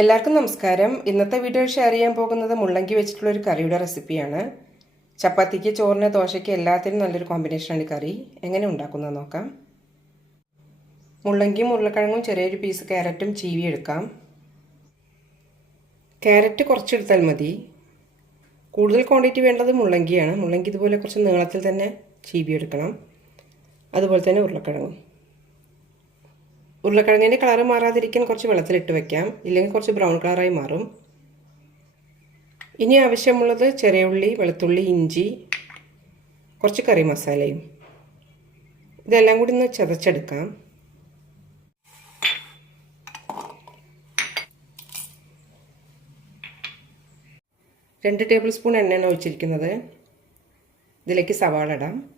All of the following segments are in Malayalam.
എല്ലാവർക്കും നമസ്കാരം. ഇന്നത്തെ വീഡിയോ ഷെയർ ചെയ്യാൻ പോകുന്നത് മുള്ളങ്കി വെച്ചിട്ടുള്ള ഒരു കറിയുടെ റെസിപ്പിയാണ് ചപ്പാത്തിക്ക് ചോറിന് ദോശയ്ക്ക് എല്ലാത്തിനും നല്ലൊരു കോമ്പിനേഷനാണ് ഈ കറി. എങ്ങനെ ഉണ്ടാക്കുന്നത് നോക്കാം. മുള്ളങ്കിയും ഉരുളക്കിഴങ്ങും ചെറിയൊരു പീസ് ക്യാരറ്റും ചീവി എടുക്കാം. ക്യാരറ്റ് കുറച്ചെടുത്താൽ മതി. കൂടുതൽ ക്വാണ്ടിറ്റി വേണ്ടത് മുള്ളങ്കിയാണ്. മുള്ളങ്കി ഇതുപോലെ കുറച്ച് നീളത്തിൽ തന്നെ ചീവി എടുക്കണം. അതുപോലെ തന്നെ ഉരുളക്കിഴങ്ങും. ഉരുളക്കിഴങ്ങിന്റെ കളറ് മാറാതിരിക്കാൻ കുറച്ച് വെള്ളത്തിലിട്ട് വെക്കാം. ഇല്ലെങ്കിൽ കുറച്ച് ബ്രൗൺ കളറായി മാറും. ഇനി ആവശ്യമുള്ളത് ചെറിയ ഉള്ളി വെളുത്തുള്ളി ഇഞ്ചി കുറച്ച് കറി മസാലയും. ഇതെല്ലാം കൂടി ഒന്ന് ചതച്ചെടുക്കാം. രണ്ട് ടേബിൾ സ്പൂൺ എണ്ണയാണ് ഒഴിച്ചിരിക്കുന്നത്. ഇതിലേക്ക് സവാള ഇടാം.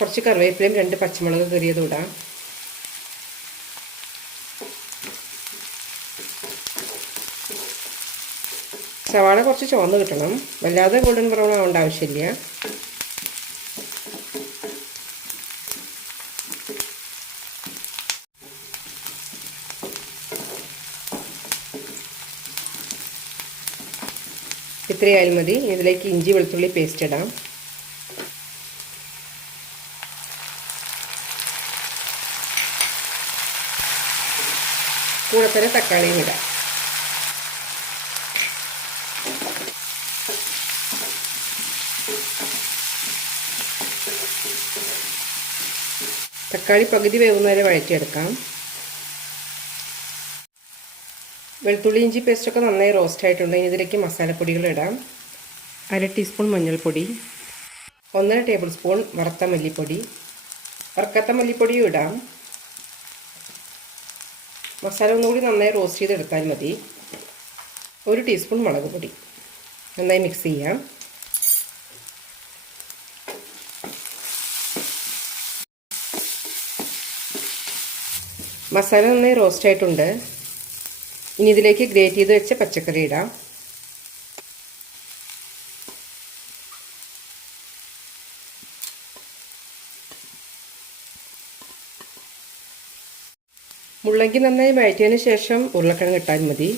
കുറച്ച് കറിവേപ്പിലയും രണ്ട് പച്ചമുളക് കയറിയതും ഇടാം. സവാള കുറച്ച് ചുവന്ന് കിട്ടണം. വല്ലാതെ ഗോൾഡൻ ബ്രൗൺ ആവേണ്ട ആവശ്യമില്ല. ഇത്രയായാലും മതി. ഇതിലേക്ക് ഇഞ്ചി വെളുത്തുള്ളി പേസ്റ്റ് ഇടാം. കൂടെ തന്നെ തക്കാളിയും ഇടാം. തക്കാളി പകുതി വേവുന്നവരെ വഴറ്റിയെടുക്കാം. വെളുത്തുള്ളി ഇഞ്ചി പേസ്റ്റൊക്കെ നന്നായി റോസ്റ്റ് ആയിട്ടുണ്ട്. ഇനി ഇതിലേക്ക് മസാലപ്പൊടികൾ ഇടാം. അര ടീസ്പൂൺ മഞ്ഞൾപ്പൊടി ഒന്നര ടേബിൾ സ്പൂൺ വറുത്ത മല്ലിപ്പൊടി വറുക്കത്ത മല്ലിപ്പൊടിയും ഇടാം. മസാല ഒന്നുകൂടി നന്നായി റോസ്റ്റ് ചെയ്തെടുത്താൽ മതി. ഒരു ടീസ്പൂൺ മുളക് പൊടി നന്നായി മിക്സ് ചെയ്യാം. മസാല നന്നായി റോസ്റ്റ് ആയിട്ടുണ്ട്. ഇനി ഇതിലേക്ക് ഗ്രേറ്റ് ചെയ്ത് വെച്ച പച്ചക്കറി ഇടാം. മുള്ളങ്കി നന്നായി വഴറ്റിയതിന് ശേഷം ഉരുളക്കിഴങ്ങ് ഇട്ടാൽ മതി.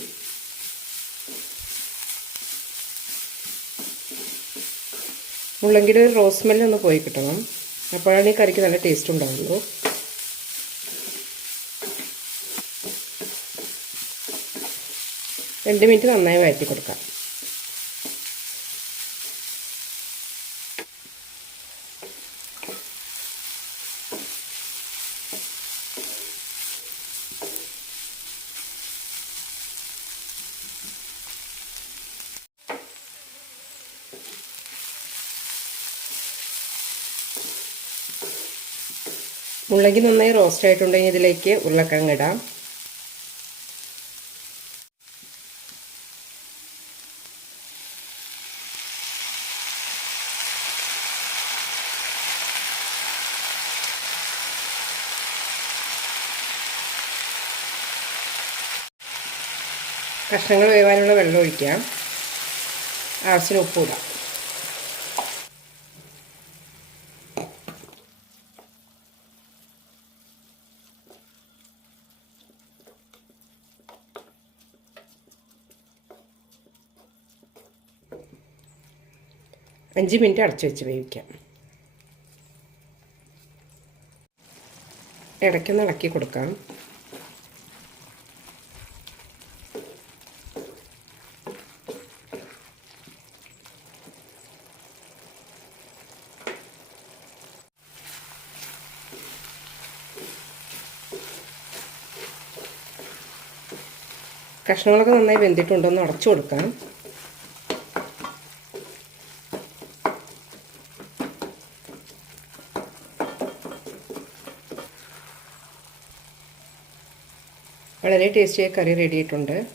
മുള്ളങ്കിയുടെ ഒരു റോസ് സ്മെല്ല് ഒന്ന് പോയി കിട്ടണം. അപ്പോഴാണ് ഈ കറിക്ക് നല്ല ടേസ്റ്റ് ഉണ്ടാവുള്ളൂ. രണ്ട് മിനിറ്റ് നന്നായി വഴറ്റി കൊടുക്കാം. മുള്ളങ്കി നന്നായി റോസ്റ്റ് ആയിട്ടുണ്ടെങ്കിൽ ഇതിലേക്ക് ഉരുളക്കിഴങ്ങ് ഇടാം. കഷ്ണങ്ങൾ വേവാനുള്ള വെള്ളം ഒഴിക്കാം. ആവശ്യത്തിന് ഉപ്പ് ഇടാം. അഞ്ച് മിനിറ്റ് അടച്ചു വെച്ച് വേവിക്കാം. ഇടയ്ക്കൊന്ന് ഇളക്കി കൊടുക്കാം. കഷ്ണങ്ങളൊക്കെ നന്നായി വെന്തിട്ടുണ്ടോ ഒന്ന് അടച്ചു കൊടുക്കാം. വളരെ ടേസ്റ്റിയായ കറി റെഡി ആയിട്ടുണ്ട്.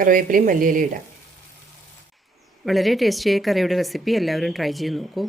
കറിവേപ്പിലയും മല്ലിയിലയും ഇടാം. വളരെ ടേസ്റ്റിയായ കറിയുടെ റെസിപ്പി എല്ലാവരും ട്രൈ ചെയ്ത് നോക്കൂ.